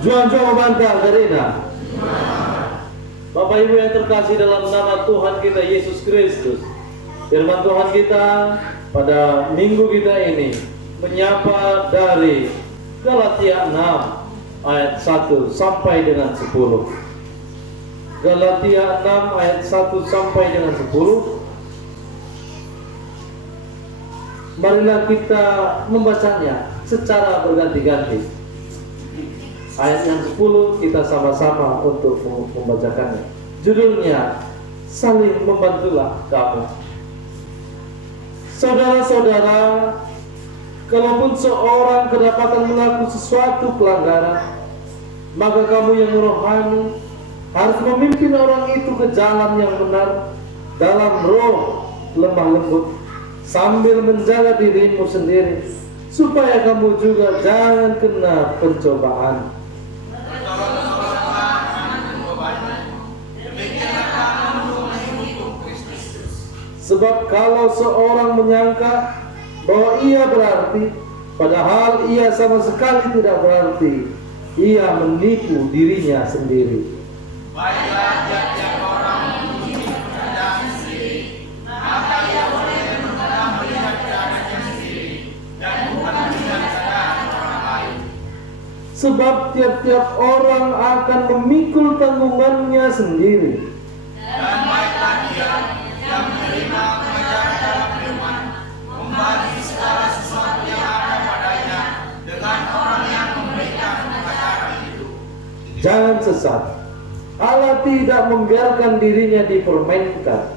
Juang-juang membantah Garena. Bapak Ibu yang terkasih dalam nama Tuhan kita Yesus Kristus, firman Tuhan kita pada minggu kita ini menyapa dari Galatia 6 ayat 1 sampai dengan 10. Galatia 6 ayat 1 sampai dengan 10. Marilah kita membacanya secara berganti-ganti. Ayat yang 10 kita sama-sama untuk membacakannya. Judulnya, saling membantulah kamu. Saudara-saudara, kalaupun seorang kedapatan melakukan sesuatu pelanggaran, maka kamu yang rohani harus memimpin orang itu ke jalan yang benar dalam roh lemah lembut, sambil menjaga dirimu sendiri, supaya kamu juga jangan kena pencobaan. Sebab kalau seorang menyangka bahwa ia berarti, padahal ia sama sekali tidak berarti, ia menipu dirinya sendiri. Baiklah tiap-tiap orang memuji keadaan sendiri, maka ia boleh melihat keadaannya sendiri dan bukan melihat keadaan orang lain. Sebab tiap-tiap orang akan memikul tanggungannya sendiri. Dan baiklah dia yang menerima pengajaran dalam firman, membagi segala sesuatu yang ada padanya dengan orang yang memberikan pengajaran itu. Jangan sesat. Allah tidak membiarkan dirinya dipermainkan.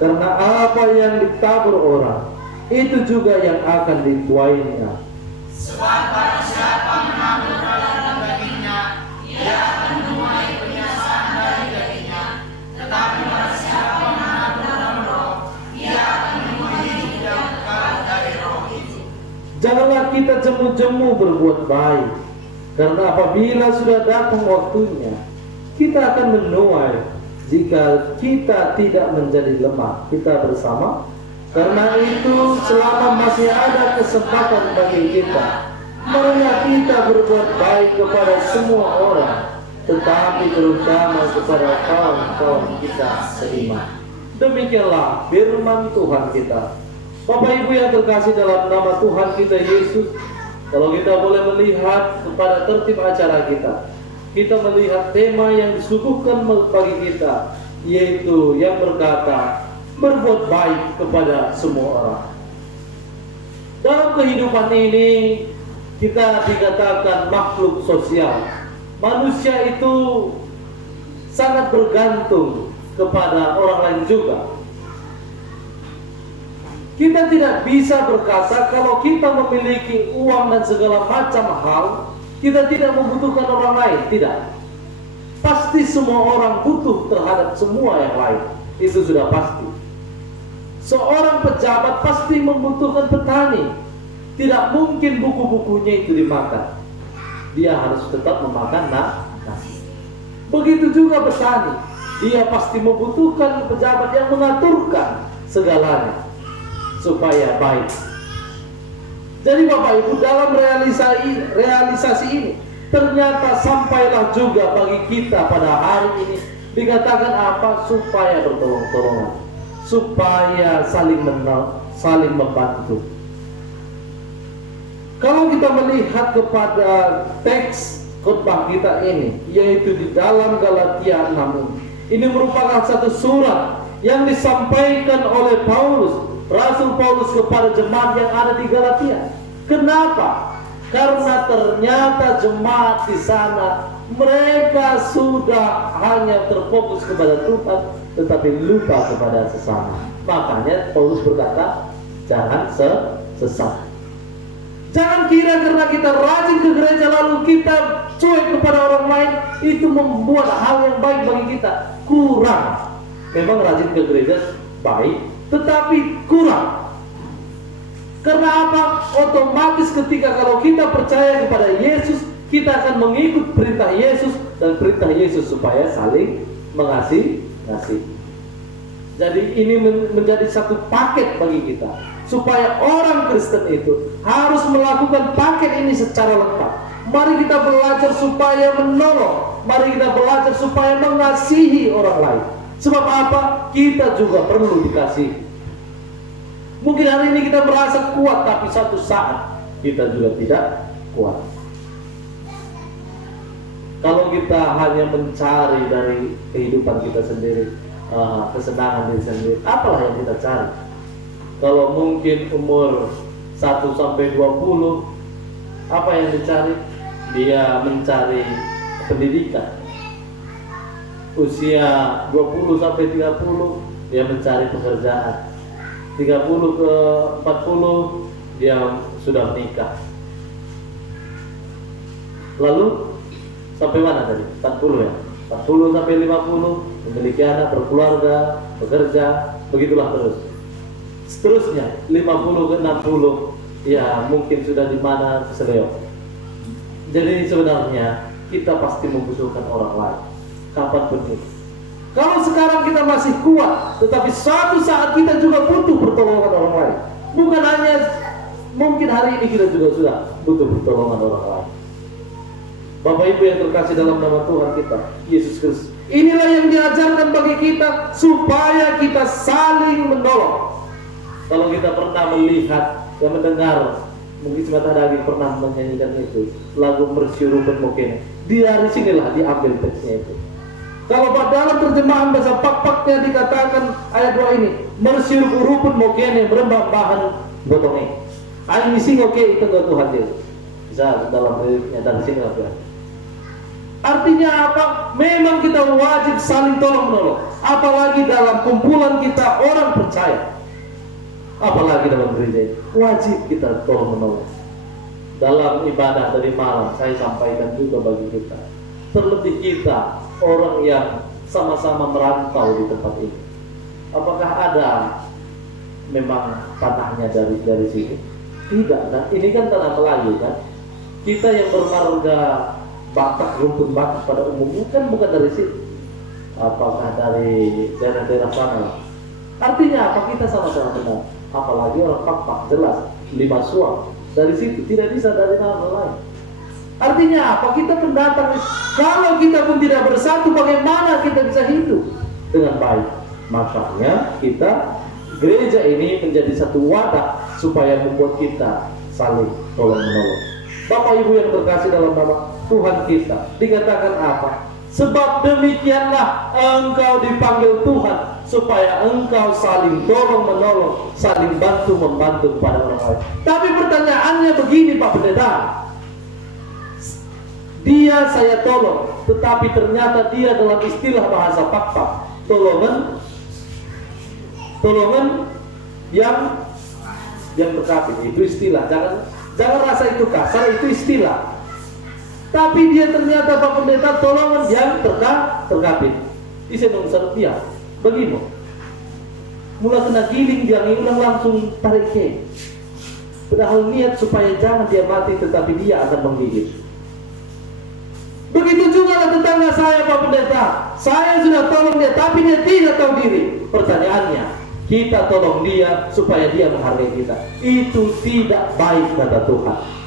Karena apa yang ditabur orang, itu juga yang akan dituainya. Sebab barang siapa menabur dalam dagingnya, ia akan menuai penyiasatan dari dagingnya. Tetapi barang siapa menabur dalam roh, ia akan menuai hidup yang kekal dari roh itu. Janganlah kita jemu-jemu berbuat baik, karena apabila sudah datang waktunya, kita akan menuai jika kita tidak menjadi lemah. Kita bersama. Karena itu, selama masih ada kesempatan bagi kita, marilah kita berbuat baik kepada semua orang, tetapi terutama kepada kawan-kawan kita seiman. Demikianlah firman Tuhan kita. Bapak Ibu yang terkasih dalam nama Tuhan kita Yesus, kalau kita boleh melihat kepada tertib acara kita melihat tema yang disuguhkan bagi kita, yaitu yang berkata, berbuat baik kepada semua orang. Dalam kehidupan ini, kita dikatakan makhluk sosial. Manusia itu sangat bergantung kepada orang lain juga. Kita tidak bisa berkata kalau kita memiliki uang dan segala macam hal, kita tidak membutuhkan orang lain. Tidak. Pasti semua orang butuh terhadap semua yang lain. Itu sudah pasti. Seorang pejabat pasti membutuhkan petani. Tidak mungkin buku-bukunya itu dimakan. Dia harus tetap memakan nasi. Begitu juga petani. Dia pasti membutuhkan pejabat yang mengaturkan segalanya supaya baik. Jadi Bapak Ibu, dalam realisasi ini, ternyata sampailah juga bagi kita pada hari ini dikatakan apa? Supaya bertolong-tolongan, supaya saling membantu. Kalau kita melihat kepada teks khotbah kita ini, yaitu di dalam Galatia 6 ini merupakan satu surat yang disampaikan oleh Rasul Paulus kepada jemaat yang ada di Galatia. Kenapa? Karena ternyata jemaat di sana mereka sudah hanya terfokus kepada Tuhan, tetapi lupa kepada sesama. Makanya Paulus berkata, jangan sesat. Jangan kira karena kita rajin ke gereja lalu kita cuek kepada orang lain, itu membuat hal yang baik bagi kita. Kurang. Memang rajin ke gereja baik, tetapi kurang. Karena apa? Otomatis ketika kalau kita percaya kepada Yesus, kita akan mengikut perintah Yesus, dan perintah Yesus supaya saling mengasihi. Jadi ini menjadi satu paket bagi kita, supaya orang Kristen itu harus melakukan paket ini secara lengkap. Mari kita belajar supaya menolong. Mari kita belajar supaya mengasihi orang lain. Sebab apa? Kita juga perlu dikasihi. Mungkin hari ini kita merasa kuat, tapi satu saat kita juga tidak kuat. Kalau kita hanya mencari dari kehidupan kita sendiri, kesenangan diri sendiri, apalah yang kita cari? Kalau mungkin umur 1 sampai 20, apa yang dicari? Dia mencari pendidikan. Usia 20 sampai 30, dia mencari pekerjaan. 30 ke 40, dia sudah menikah. Lalu sampai mana tadi? 40 ya? 40 sampai 50, memiliki anak, berkeluarga, bekerja, begitulah terus. Seterusnya 50 ke 60, ya mungkin sudah di mana seleo. Jadi sebenarnya kita pasti membutuhkan orang lain, kapanpun itu. Kalau sekarang kita masih kuat, tetapi suatu saat kita juga butuh pertolongan orang lain. Bukan hanya mungkin hari ini kita juga sudah butuh pertolongan orang lain. Bapak Ibu yang terkasih dalam nama Tuhan kita, Yesus Kristus. Inilah yang diajarkan bagi kita supaya kita saling menolong. Kalau kita pernah melihat dan mendengar, mungkin semata daging pernah menyanyikan itu lagu Mersiurupun Mokene. Dari sinilah diambil teksnya itu. Kalau dalam terjemahan bahasa Pak-Paknya dikatakan ayat 2 ini, Mersiurupun Mokene merembah bahan botongnya. Aing misi oke itu ke Tuhan Yesus. Bisa dalam liriknya dari sinilah ya. Artinya apa? Memang kita wajib saling tolong menolong. Apalagi dalam kumpulan kita orang percaya. Apalagi dalam gereja, wajib kita tolong menolong. Dalam ibadah dari malam, saya sampaikan juga bagi kita. Terlebih kita, orang yang sama-sama merantau di tempat ini. Apakah ada memang tanahnya dari sini? Tidak kan? Ini kan tanah Melayu kan? Kita yang bermarga Batak, rumpun Batak pada umumnya kan bukan dari sini. Apakah dari daerah-daerah sana? Artinya apa? Kita sama-sama kenal. Apalagi orang Pak jelas 5 suam dari situ, tidak bisa dari nama lain. Artinya apa? Kita pendatang. Kalau kita pun tidak bersatu, bagaimana kita bisa hidup dengan baik? Makanya kita gereja ini menjadi satu wadah supaya membuat kita saling tolong menolong. Bapak Ibu yang terkasih dalam nama Tuhan kita, dikatakan apa? Sebab demikianlah engkau dipanggil Tuhan, supaya engkau saling tolong menolong, saling bantu membantu kepada orang lain. Tapi pertanyaannya begini Pak Pendeta, dia saya tolong, tetapi ternyata dia dalam istilah bahasa Pak, tolongan yang terkapit, itu istilah. Jangan rasa itu kasar, itu istilah. Tapi dia ternyata Pak Pendeta tolongan yang terkapit. Isi nungsar dia. Begini, mula kena giling dia ulang langsung tarik ke. Padahal niat supaya jangan dia mati, tetapi dia akan menggigit. Begitu juga lah tetangga saya Pak Pendeta. Saya sudah tolong dia, tapi dia tidak tahu diri. Pertanyaannya, kita tolong dia supaya dia menghargai kita. Itu tidak baik kata Tuhan.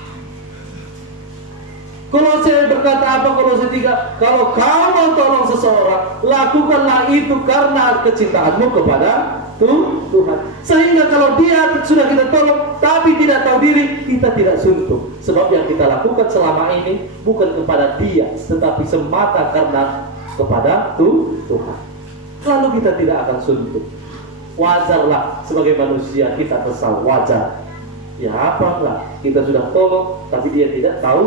Kolose berkata apa? Kolose 3, kalau kau mau tolong seseorang, lakukanlah itu karena kecintaanmu kepada Tuhan. Sehingga kalau dia sudah kita tolong tapi tidak tahu diri, kita tidak suntuk. Sebab yang kita lakukan selama ini bukan kepada dia, tetapi semata karena kepada Tuhan. Lalu kita tidak akan suntuk. Wajarlah sebagai manusia kita kesal, wajar. Ya apa enggak, kita sudah tolong tapi dia tidak tahu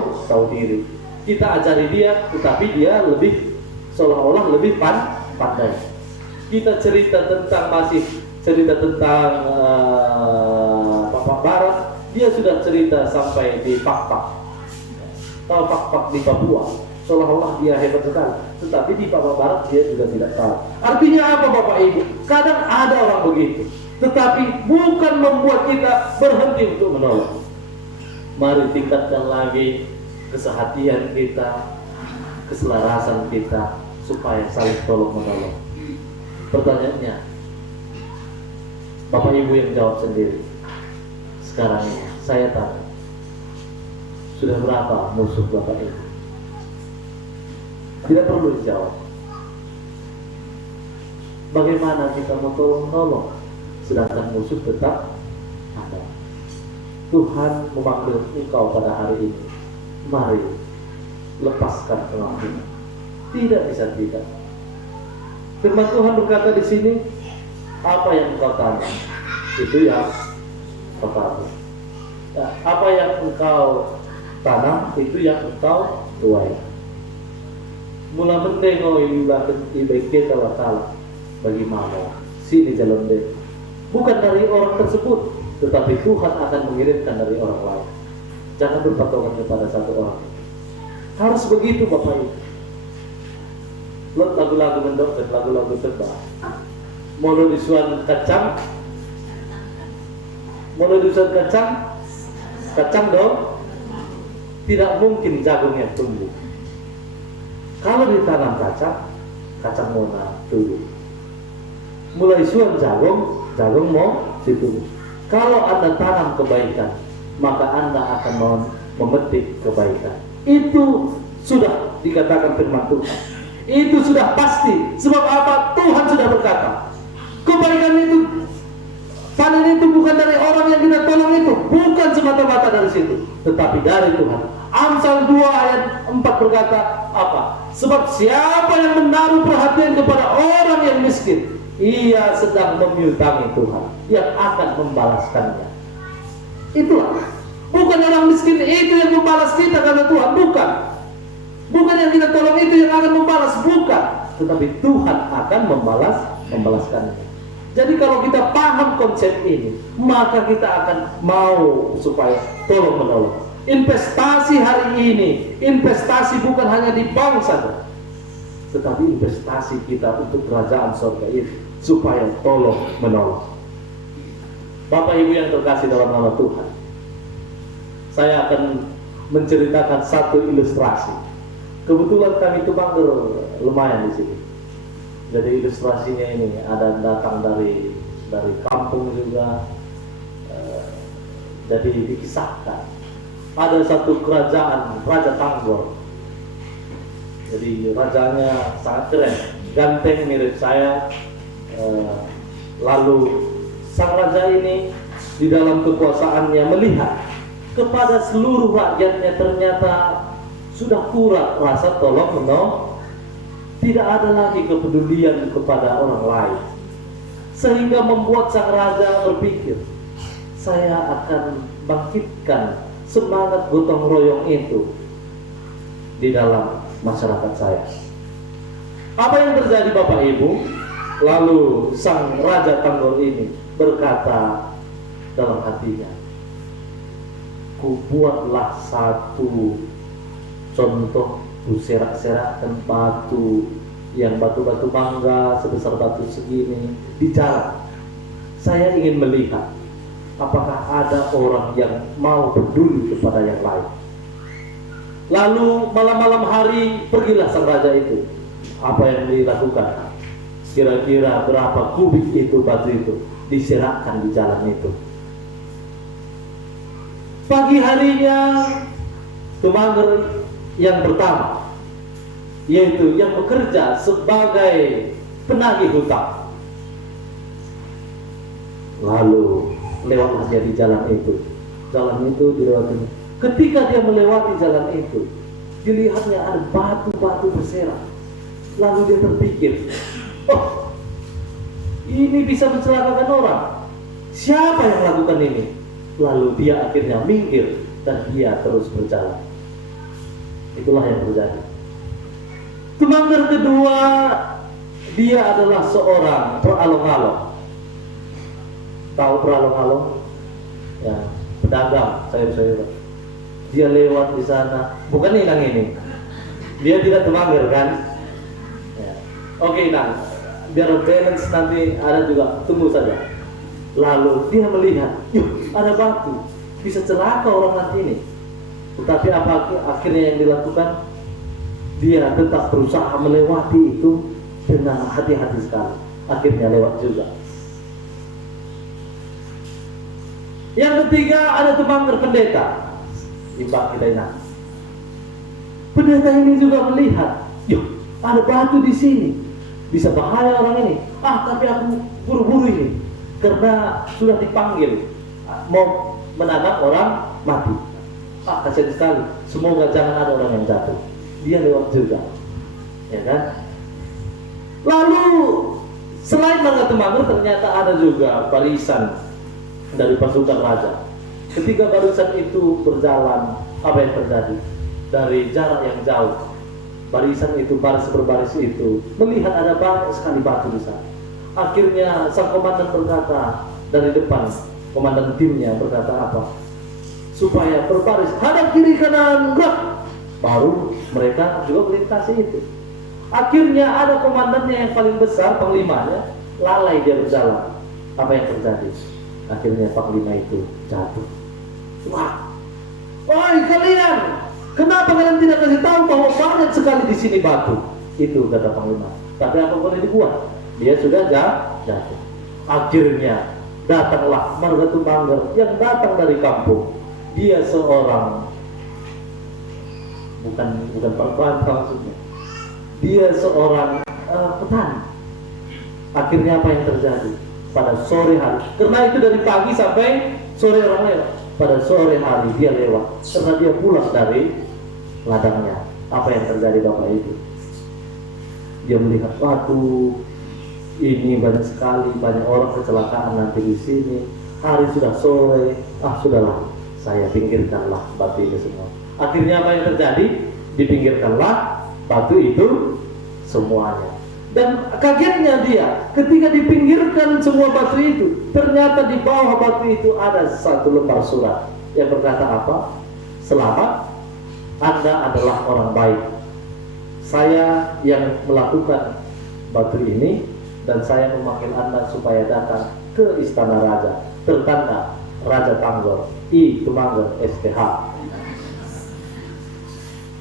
diri. Kita ajari dia, tetapi dia lebih seolah-olah lebih pandai. Kita cerita tentang Pak Barat, dia sudah cerita sampai di Pak. Tahu Pak di Papua, seolah-olah dia hebat sekali. Tetapi di Papua Barat dia juga tidak tahu. Artinya apa Bapak Ibu? Kadang ada orang begitu, tetapi bukan membuat kita berhenti untuk menolong. Mari tingkatkan lagi kesehatian kita, keselarasan kita, supaya saling tolong menolong. Pertanyaannya, Bapak Ibu yang jawab sendiri. Sekarang ini saya tanya, Sudah berapa musuh Bapak Ibu? Tidak perlu dijawab. Bagaimana kita mau tolong-nolong sedangkan musuh tetap ada? Tuhan memanggil engkau pada hari ini. Mari lepaskan pengampunan. Tidak bisa tidak. Firman Tuhan berkata di sini, apa yang engkau tanam, itu yang kau tabur. Ya, apa yang engkau tanam, itu yang engkau tuai. Mula mendengo ibadah kita watala bagi mama sini jalan deh. Bukan dari orang tersebut, tetapi Tuhan akan mengirimkan dari orang lain. Jangan berpatokan kepada satu orang. Harus begitu Bapak Ibu. Lot lagu-lagu mendok dan lagu-lagu tebal. Mono disuan kacang, kacang dong. Tidak mungkin jagungnya tumbuh. Kalau ditanam kacang mona tumbuh. Mulai suan jagung mau ditumbuh. Kalau Anda tanam kebaikan, maka Anda akan memetik kebaikan. Itu sudah dikatakan firman Tuhan. Itu sudah pasti. Sebab apa? Tuhan sudah berkata, kebaikan itu, panen itu bukan dari orang yang kita tolong itu, bukan semata-mata dari situ, tetapi dari Tuhan. Amsal 2 ayat 4 berkata apa? Sebab siapa yang menaruh perhatian kepada orang yang miskin, ia sedang memiutangi Tuhan yang akan membalaskannya. Itulah, bukan orang miskin itu yang membalas kita kata Tuhan, bukan. Bukan yang kita tolong itu yang akan membalas, bukan. Tetapi Tuhan akan membalaskannya. Jadi kalau kita paham konsep ini, maka kita akan mau supaya tolong menolong. Investasi hari ini, investasi bukan hanya di bank saja, tetapi investasi kita untuk kerajaan surga ini supaya tolong menolong. Bapak Ibu yang terkasih dalam nama Tuhan, saya akan menceritakan satu ilustrasi. Kebetulan kami itu bangger lumayan di sini. Jadi ilustrasinya ini ada datang dari kampung juga. Jadi dikisahkan ada satu kerajaan, Raja Tanggor. Jadi rajanya sangat keren, ganteng mirip saya. Lalu sang raja ini di dalam kekuasaannya melihat kepada seluruh rakyatnya ternyata sudah kurang rasa tolong menolong, tidak ada lagi kepedulian kepada orang lain, sehingga membuat sang raja berpikir, saya akan bangkitkan semangat gotong royong itu di dalam masyarakat saya. Apa yang terjadi Bapak Ibu? Lalu sang Raja Tanggor ini berkata dalam hatinya, ku buatlah satu contoh, ku serak-serakkan batu yang batu-batu mangga sebesar batu segini di jalan. Saya ingin melihat apakah ada orang yang mau peduli kepada yang lain. Lalu malam-malam hari pergilah sang raja itu. Apa yang dilakukan? Kira-kira berapa kubik itu batu itu diserakkan di jalan itu. Pagi harinya Tumangger yang pertama, yaitu yang bekerja sebagai penagih hutang, lalu lewatlah dia di jalan itu. Jalan itu dilewati. Ketika dia melewati jalan itu, dilihatnya ada batu-batu berserak. Lalu dia terpikir, oh, ini bisa mencelakakan orang. Siapa yang melakukan ini? Lalu dia akhirnya minggir dan dia terus berjalan. Itulah yang terjadi. Tumangger kedua, dia adalah seorang peralong-along. Tahu peralong-along? Ya, pedagang sayur-sayuran. Dia lewat di sana, bukan hilang ini. Dia tidak Tumangger kan? Ya. Oke, nah, biar balance nanti ada juga, tunggu saja. Lalu dia melihat, yuk ada batu, bisa celaka orang nanti ini. Tetapi apa akhirnya yang dilakukan? Dia tetap berusaha melewati itu dengan hati-hati sekali. Akhirnya lewat juga. Yang ketiga ada Tumangger pendeta. imbang kita enak. Pendeta ini juga melihat, yuk ada batu di sini, bisa bahaya orang ini. Tapi aku buru-buru ini karena sudah dipanggil mau menanam orang mati. Kasihan sekali. Semoga jangan ada orang yang jatuh. Dia lewat juga, ya kan? Lalu selain Marga Temanggur ternyata ada juga barisan dari pasukan raja. Ketika barisan itu berjalan, apa yang terjadi? Dari jarak yang jauh, barisan itu, baris berbaris itu melihat ada banyak sekali batu di sana. Akhirnya sang komandan berkata dari depan, komandan timnya berkata apa? Supaya berbaris hadap kiri kanan gerak. Baru mereka juga melintasi itu. Akhirnya ada komandannya yang paling besar, panglimanya, lalai dia berjalan. Apa yang terjadi? Akhirnya panglima itu jatuh. Wah, woi kalian, kenapa kalian tidak kasih tahu bahwa banyak sekali di sini batu? Itu kata panglima. Tapi apa boleh dibuat? Dia sudah jatuh. Akhirnya datanglah Marga Temanggur yang datang dari kampung. Dia seorang bukan perempuan maksudnya. Dia seorang petani. Akhirnya apa yang terjadi? Pada sore hari, karena itu dari pagi sampai sore orang lewat. Pada sore hari dia lewat, karena dia pulang dari ladangnya. Apa yang terjadi Bapak Ibu? Dia melihat, waduh, ini banyak sekali, banyak orang kecelakaan nanti di sini. Hari sudah sore, sudahlah, saya pinggirkanlah batu ini semua. Akhirnya apa yang terjadi? Dipinggirkanlah batu itu semuanya. Dan kagetnya dia, ketika dipinggirkan semua batu itu, ternyata di bawah batu itu ada satu lembar surat yang berkata apa? Selamat, Anda adalah orang baik. Saya yang melakukan batu ini, dan saya memanggil Anda supaya datang ke istana raja. Tertanda Raja Tanggor, I. Temanggur, STH.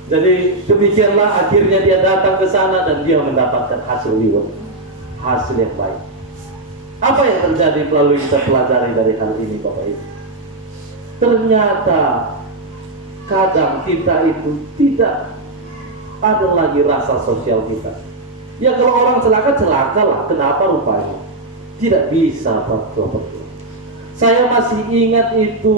Jadi demikianlah akhirnya dia datang ke sana dan dia mendapatkan hasil reward, hasil yang baik. Apa yang terjadi melalui kita pelajari dari hal ini Bapak Ibu? Ternyata kadang kita itu tidak ada lagi rasa sosial kita. Ya kalau orang celaka-celakalah, kenapa rupanya? Tidak bisa Bapak. Saya masih ingat itu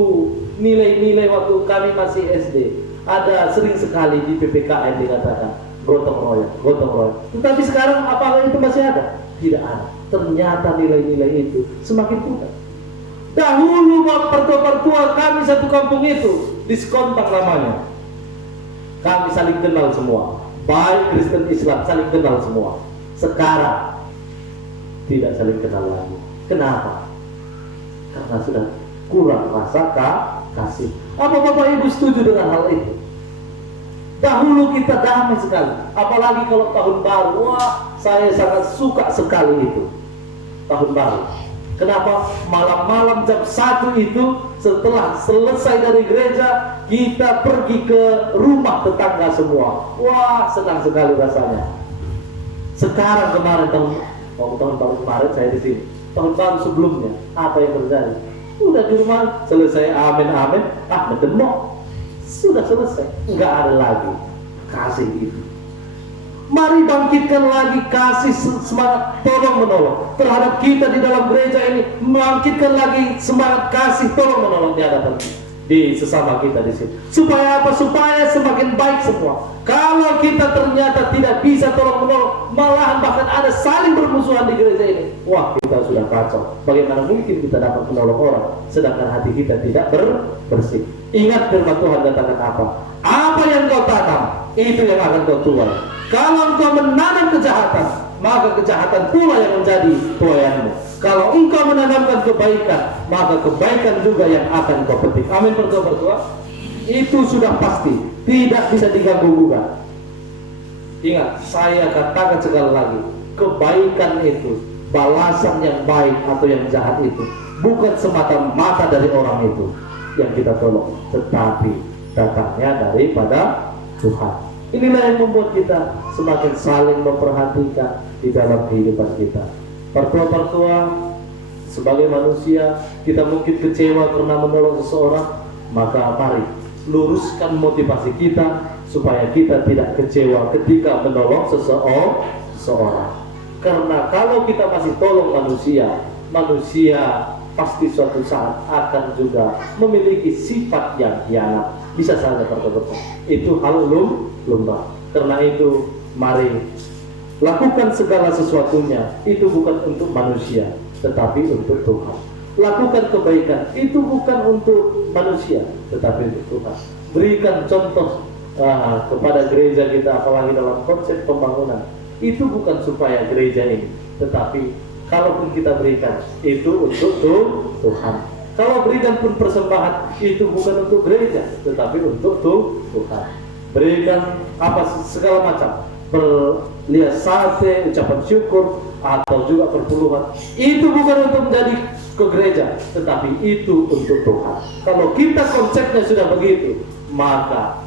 nilai-nilai waktu kami masih SD. Ada sering sekali di PPKN dikatakan gotong royong. Tetapi sekarang apakah itu masih ada? Tidak ada. Ternyata nilai-nilai itu semakin pudar. Dahulu pertua-pertua kami satu kampung itu diskontak namanya. Kami saling kenal semua. Baik Kristen Islam saling kenal semua. Sekarang tidak saling kenal lagi. Kenapa? Karena sudah kurang rasa kasih. Apa Bapak Ibu setuju dengan hal itu? Dahulu kita damai sekali, apalagi kalau tahun baru. Wah, saya sangat suka sekali itu tahun baru. Kenapa? Malam-malam jam 1 itu setelah selesai dari gereja, kita pergi ke rumah tetangga semua. Wah, senang sekali rasanya. Sekarang kemarin tahun baru kemarin saya di sini. Tahun baru sebelumnya, apa yang terjadi? Udah di rumah, selesai amin, ngedemok. Sudah selesai, nggak ada lagi kasih itu. Mari bangkitkan lagi kasih semangat tolong menolong terhadap kita di dalam gereja ini. Bangkitkan lagi semangat kasih tolong menolong di hadapan di sesama kita di sini. Supaya apa? Supaya semakin baik semua. Kalau kita ternyata tidak bisa tolong menolong, malahan bahkan ada saling bermusuhan di gereja ini, wah kita sudah kacau. Bagaimana mungkin kita dapat menolong orang sedangkan hati kita tidak bersih? Ingat firman Tuhan katakan apa? Apa yang kau tanam, itu yang akan kau tuai. Kalau engkau menanam kejahatan, maka kejahatan pula yang menjadi tuaianmu. Kalau engkau menanamkan kebaikan, maka kebaikan juga yang akan kau petik. Amin berdoa. Itu sudah pasti, tidak bisa diganggu-gugat. Ingat, saya katakan sekali lagi, kebaikan itu, balasan yang baik atau yang jahat itu, bukan semata-mata dari orang itu yang kita tolong, tetapi datangnya daripada Tuhan. Inilah yang membuat kita semakin saling memperhatikan di dalam kehidupan kita. Pertua-pertua, sebagai manusia, kita mungkin kecewa karena menolong seseorang, maka mari luruskan motivasi kita supaya kita tidak kecewa ketika menolong seseorang. Karena kalau kita masih tolong manusia, manusia pasti suatu saat akan juga memiliki sifat yang hianat, bisa saja tertutup. Itu hal lumrah. Karena itu mari lakukan segala sesuatunya itu bukan untuk manusia, tetapi untuk Tuhan. Lakukan kebaikan itu bukan untuk manusia, tetapi untuk Tuhan. Berikan contoh kepada gereja kita, apalagi dalam konsep pembangunan. Itu bukan supaya gereja ini, tetapi kalaupun kita berikan itu untuk Tuhan. Kalau berikan pun persembahan itu bukan untuk gereja, tetapi untuk Tuhan. Berikan apa segala macam, berlias sate, ucapan syukur, atau juga perpuluhan, itu bukan untuk menjadi ke gereja, tetapi itu untuk Tuhan. Kalau kita konsepnya sudah begitu, maka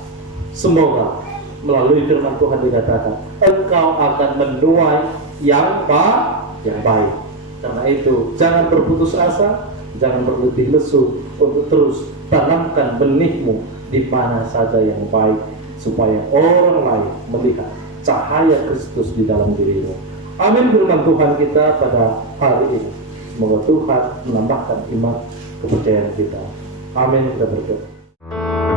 semoga melalui firman Tuhan dikatakan, engkau akan menuai yang baik. Karena itu jangan berputus asa, jangan berletih lesu untuk terus tanamkan benihmu di mana saja yang baik, supaya orang lain melihat cahaya Kristus di dalam dirimu. Amin. Firman Tuhan kita pada hari ini. Semoga Tuhan menambahkan iman kepercayaan kita. Amin. Kita berdoa.